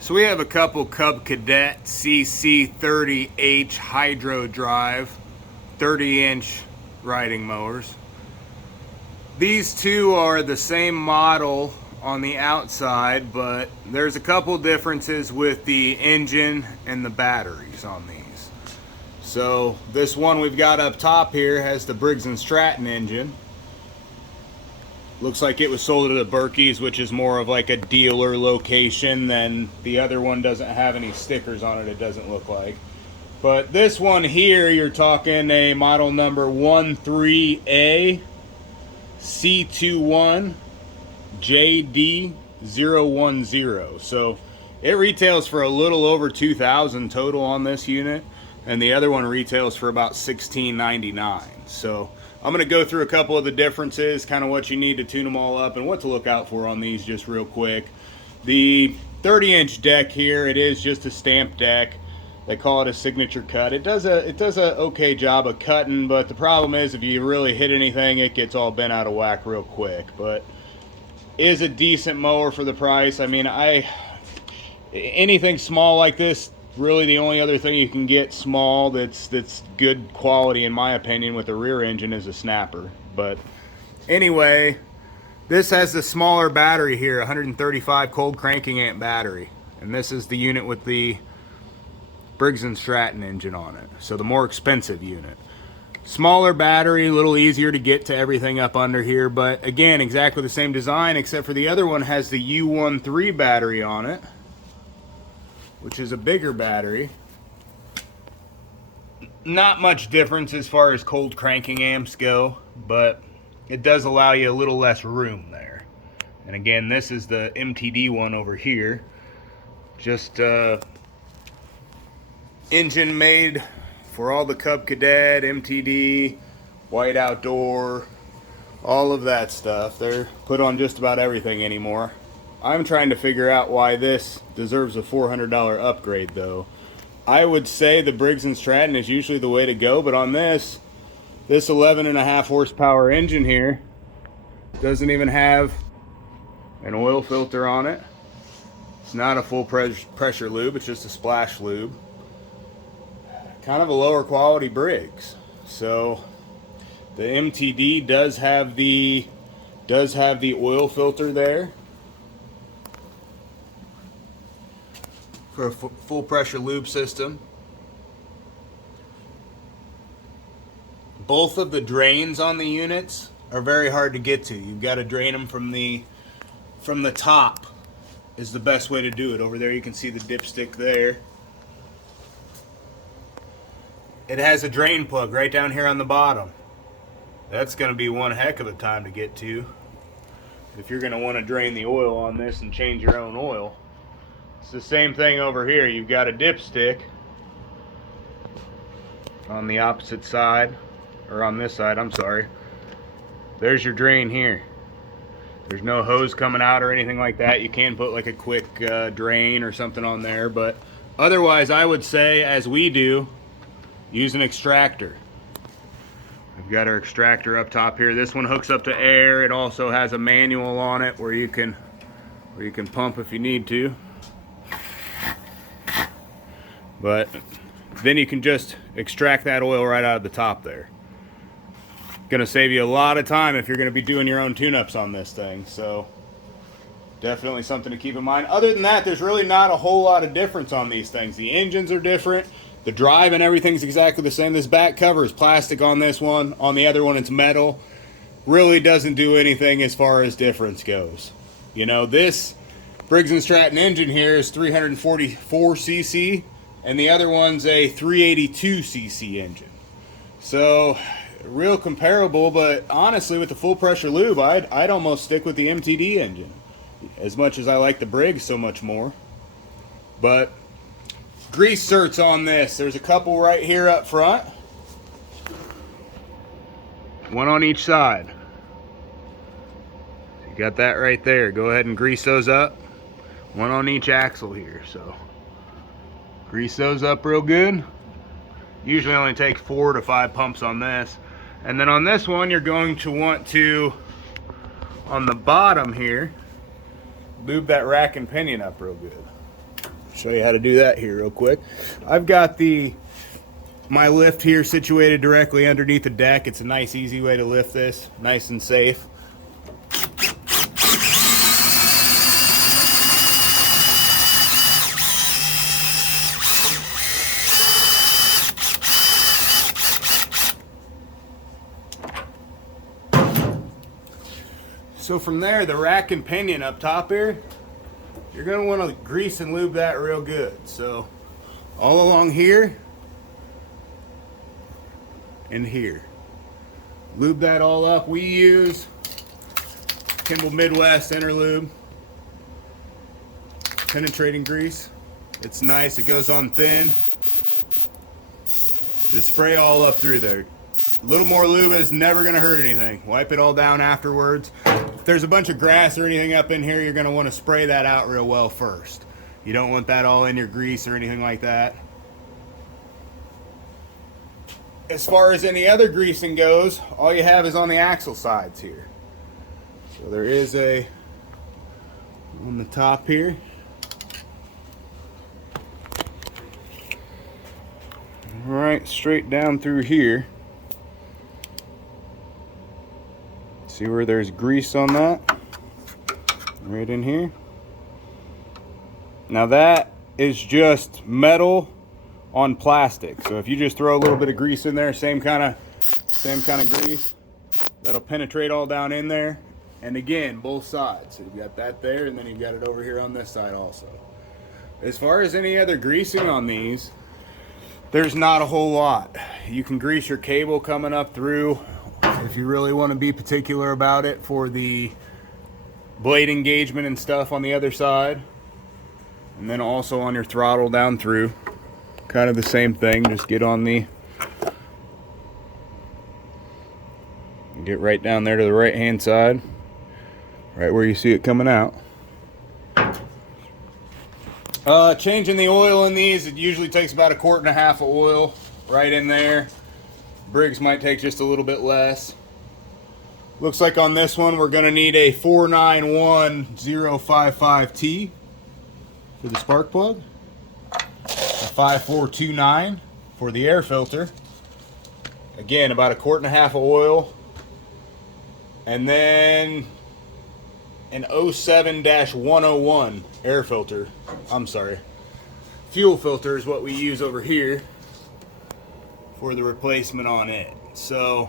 So we have a couple Cub Cadet CC 30H hydro drive 30-inch riding mowers. These two are the same model on the outside, but there's a couple differences with the engine and the batteries on these. So this one we've got up top here has the Briggs and Stratton engine. Looks like it was sold at a Berkey's, which is more of like a dealer location than the other one. Doesn't have any stickers on it doesn't look like. But this one here, you're talking a model number 13A C21 JD010. So it retails for a little over $2,000 total on this unit, and the other one retails for about $16.99. So I'm going to go through a couple of the differences, kind of what you need to tune them all up and what to look out for on these just real quick. The 30-inch deck here, it is just a stamped deck. They call it a signature cut. It does a okay job of cutting, but the problem is if you really hit anything, it gets all bent out of whack real quick. But is a decent mower for the price. I mean, anything small like this, really the only other thing you can get small that's good quality in my opinion with the rear engine is a snapper. But anyway, this has the smaller battery here, 135 cold cranking amp battery, and this is the unit with the Briggs and Stratton engine on it, so the more expensive unit. Smaller battery, a little easier to get to everything up under here, but again, exactly the same design, except for the other one has the U13 battery on it, which is a bigger battery. Not much difference as far as cold cranking amps go, but it does allow you a little less room there. And again, this is the MTD one over here. Just engine made for all the Cub Cadet, MTD, White Outdoor, all of that stuff. They're put on just about everything anymore. I'm trying to figure out why this deserves a $400 upgrade though. I would say the Briggs and Stratton is usually the way to go, but on this 11.5 horsepower engine here doesn't even have an oil filter on it. It's not a full pressure lube, it's just a splash lube. Kind of a lower quality Briggs. So the MTD does have the oil filter there for a full pressure lube system. Both of the drains on the units are very hard to get to. You've got to drain them from the top is the best way to do it. Over there you can see the dipstick there. It has a drain plug right down here on the bottom. That's going to be one heck of a time to get to if you're going to want to drain the oil on this and change your own oil. It's the same thing over here. You've got a dipstick on the opposite side, or on this side, I'm sorry. There's your drain here. There's no hose coming out or anything like that. You can put like a quick drain or something on there, but otherwise I would say, as we do, use an extractor. We've got our extractor up top here. This one hooks up to air. It also has a manual on it where you can pump if you need to. But then you can just extract that oil right out of the top there. Gonna save you a lot of time if you're gonna be doing your own tune-ups on this thing. So definitely something to keep in mind. Other than that, there's really not a whole lot of difference on these things. The engines are different. The drive and everything's exactly the same. This back cover is plastic on this one. On the other one, it's metal. Really doesn't do anything as far as difference goes. You know, this Briggs and Stratton engine here is 344 cc, and the other one's a 382 cc engine. So, real comparable, but honestly, with the full pressure lube, I'd almost stick with the MTD engine, as much as I like the Briggs so much more. But grease certs on this. There's a couple right here up front. One on each side. You got that right there. Go ahead and grease those up. One on each axle here. So grease those up real good. Usually only take 4 to 5 pumps on this. And then on this one, you're going to want to, on the bottom here, lube that rack and pinion up real good. Show you how to do that here real quick. I've got my lift here situated directly underneath the deck. It's a nice easy way to lift this, nice and safe. So from there, the rack and pinion up top here, you're going to want to grease and lube that real good. So all along here and here, lube that all up. We use Kimball Midwest Interlube penetrating grease. It's nice, it goes on thin. Just spray all up through there. A little more lube is never going to hurt anything. Wipe it all down afterwards. If there's a bunch of grass or anything up in here, you're going to want to spray that out real well first. You don't want that all in your grease or anything like that. As far as any other greasing goes, all you have is on the axle sides here. So there is a on the top here. All right, straight down through here. See where there's grease on that? Right in here. Now that is just metal on plastic. So if you just throw a little bit of grease in there, same kind of grease, that'll penetrate all down in there. And again, both sides. So you've got that there, and then you've got it over here on this side also. As far as any other greasing on these, there's not a whole lot. You can grease your cable coming up through if you really want to be particular about it for the blade engagement and stuff on the other side. And then also on your throttle down through. Kind of the same thing, just get on the, get right down there to the right hand side, right where you see it coming out. Changing the oil in these, it usually takes about 1.5 quarts of oil right in there. Briggs might take just a little bit less. Looks like on this one we're going to need a 491055T for the spark plug, a 5429 for the air filter. Again, about 1.5 quarts of oil, and then an 07-101 air filter. I'm sorry, fuel filter is what we use over here for the replacement on it. So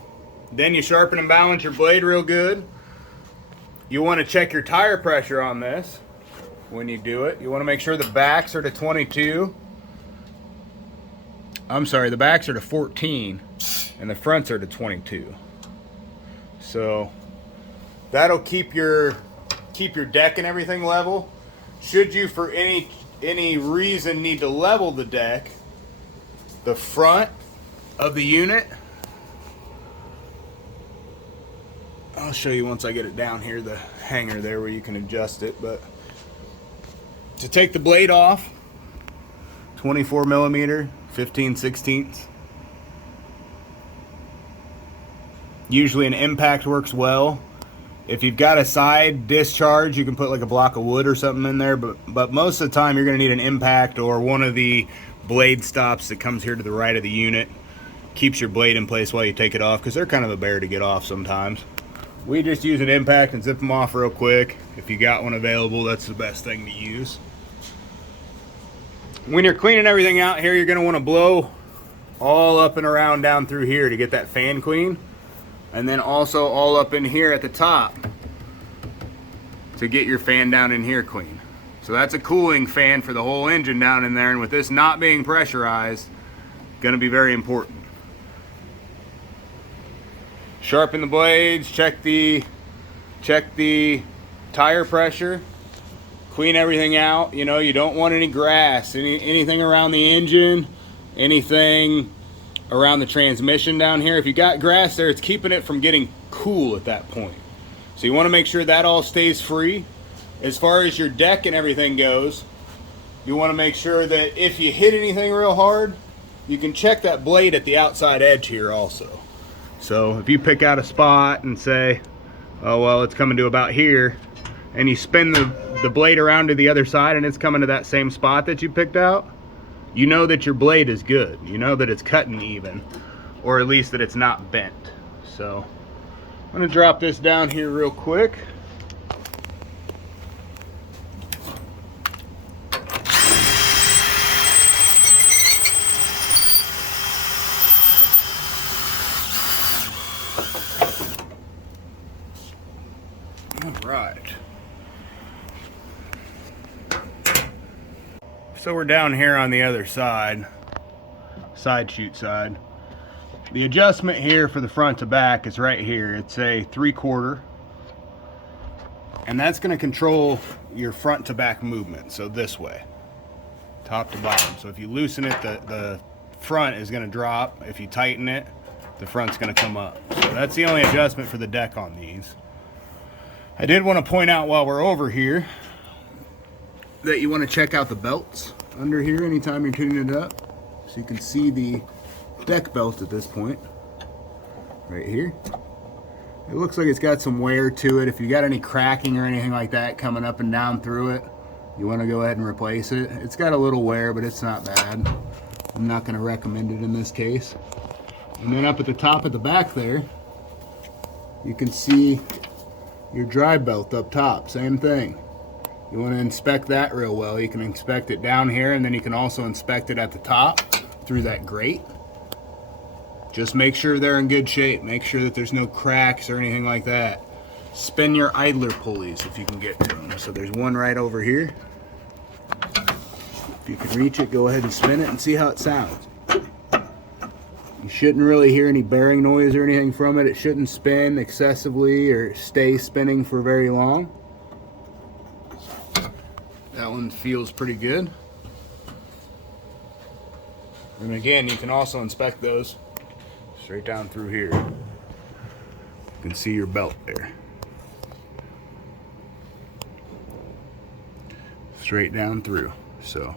then you sharpen and balance your blade real good. You want to check your tire pressure on this when you do it. You want to make sure the backs are to 22. I'm sorry, the backs are to 14 and the fronts are to 22. So that'll keep your deck and everything level. Should you for any reason need to level the deck, the front of the unit, I'll show you once I get it down here, the hanger there where you can adjust it. But to take the blade off, 24 millimeter, 15/16. Usually an impact works well. If you've got a side discharge, you can put like a block of wood or something in there, but most of the time you're going to need an impact or one of the blade stops that comes here to the right of the unit. Keeps your blade in place while you take it off, because they're kind of a bear to get off sometimes. We just use an impact and zip them off real quick. If you got one available, that's the best thing to use. When you're cleaning everything out here, you're going to want to blow all up and around down through here to get that fan clean. And then also all up in here at the top to get your fan down in here clean. So that's a cooling fan for the whole engine down in there, and with this not being pressurized, going to be very important. Sharpen the blades, check the tire pressure, clean everything out. You know, you don't want any grass, anything around the engine, anything around the transmission down here. If you got grass there, it's keeping it from getting cool at that point. So you want to make sure that all stays free. As far as your deck and everything goes, you want to make sure that if you hit anything real hard, you can check that blade at the outside edge here also. So if you pick out a spot and say, oh well, it's coming to about here, and you spin the the blade around to the other side and it's coming to that same spot that you picked out, you know that your blade is good. You know that it's cutting even, or at least that it's not bent. So I'm gonna drop this down here real quick. All right. So we're down here on the other side chute side. The adjustment here for the front to back is right here. It's a 3/4, and that's going to control your front to back movement. So this way, top to bottom. So if you loosen it, the front is going to drop. If you tighten it, the front's going to come up. So that's the only adjustment for the deck on these. I did want to point out while we're over here that you want to check out the belts under here anytime you're tuning it up. So you can see the deck belt at this point, right here. It looks like it's got some wear to it. If you got any cracking or anything like that coming up and down through it, you want to go ahead and replace it. It's got a little wear, but it's not bad. I'm not going to recommend it in this case. And then up at the top of the back there, you can see your drive belt up top, same thing. You want to inspect that real well. You can inspect it down here, and then you can also inspect it at the top through that grate. Just make sure they're in good shape. Make sure that there's no cracks or anything like that. Spin your idler pulleys if you can get to them. So there's one right over here. If you can reach it, go ahead and spin it and see how it sounds. You shouldn't really hear any bearing noise or anything from it. It shouldn't spin excessively or stay spinning for very long. That one feels pretty good. And again, you can also inspect those straight down through here. You can see your belt there. Straight down through. So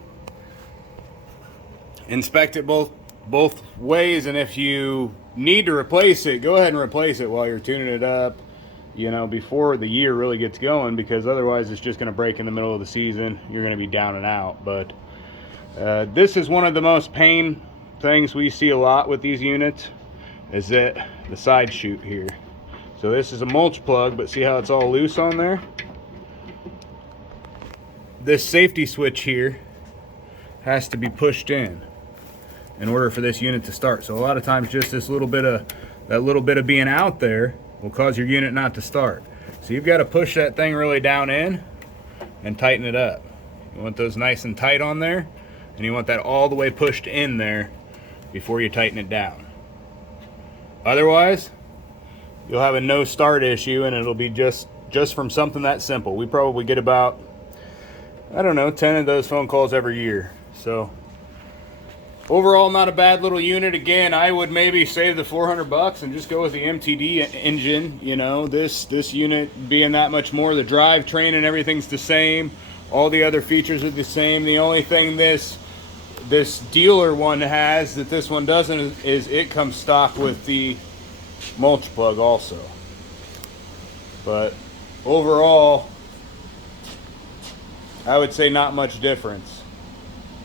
inspect it both ways, and if you need to replace it, go ahead and replace it while you're tuning it up, you know, before the year really gets going, because otherwise it's just going to break in the middle of the season. You're going to be down and out. But this is one of the most pain things we see a lot with these units, is that the side chute here. So this is a mulch plug, but see how it's all loose on there? This safety switch here has to be pushed in order for this unit to start. So a lot of times just this little bit of being out there will cause your unit not to start. So you've got to push that thing really down in and tighten it up. You want those nice and tight on there, and you want that all the way pushed in there before you tighten it down. Otherwise, you'll have a no start issue, and it'll be just from something that simple. We probably get about, I don't know, 10 of those phone calls every year. So overall, not a bad little unit. Again, I would maybe save the $400 and just go with the MTD engine. You know, this unit being that much more, the drivetrain and everything's the same. All the other features are the same. The only thing this dealer one has that this one doesn't is it comes stock with the mulch plug also. But overall, I would say not much difference.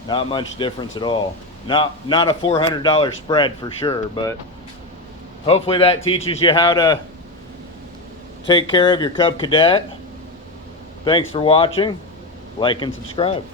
Not much difference at all. Not a $400 spread for sure, but hopefully that teaches you how to take care of your Cub Cadet. Thanks for watching. Like and subscribe.